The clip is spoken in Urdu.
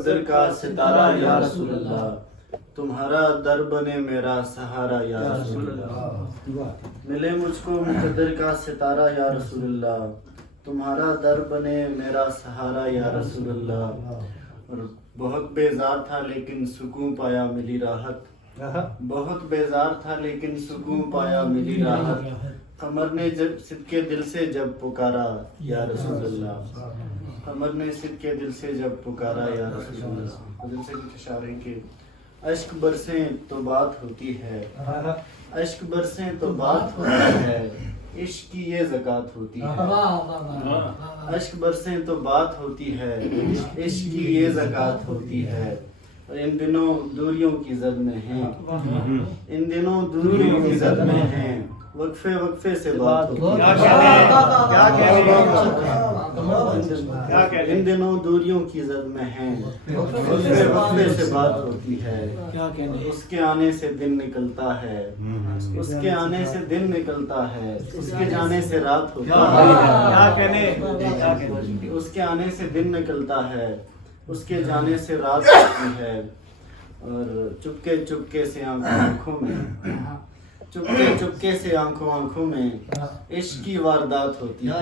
مقدر کا ستارہ یا رسول اللہ، تمہارا در بنے میرا سہارا یا رسول اللہ، ملے مجھ کو مقدر کا ستارہ یا رسول اللہ، تمہارا در بنے میرا سہارا یا رسول اللہ۔ اور بہت بیزار تھا لیکن سکون پایا ملی راحت، بہت بیزار تھا لیکن سکون پایا ملی راحت، قمر نے جب صدقے دل سے جب پکارا یا رسول اللہ، قمر نے صدقے دل سے جب پکارا یا رسول اللہ۔ دل سے کچھ اشارے کہ اشک برسیں تو بات ہوتی ہے، اشک برسیں تو بات ہوتی ہے، عشق کی یہ زکوٰۃ ہوتی ہے، اشک برسیں تو بات ہوتی ہے، عشق کی یہ زکوٰۃ ہوتی ہے۔ ان دنوں دوریوں کی زد میں ہیں، ان دنوں دوریوں کی زد میں ہیں، وقفے وقفے سے بات ہوتی ہے، ان دنوں دوریوں کی زد میں ہیں، وقفے وقفے سے بات ہوتی ہے، اس کے آنے سے دن نکلتا ہے، اس کے آنے سے دن نکلتا ہے، اس کے جانے سے رات ہوتی ہے، اس کے آنے سے دن نکلتا ہے، اس کے جانے سے رات ہوتی ہے۔ اور چپکے چپکے سے آنکھوں میں، چپکے چپکے سے آنکھوں میں عشق کی واردات ہوتی ہے۔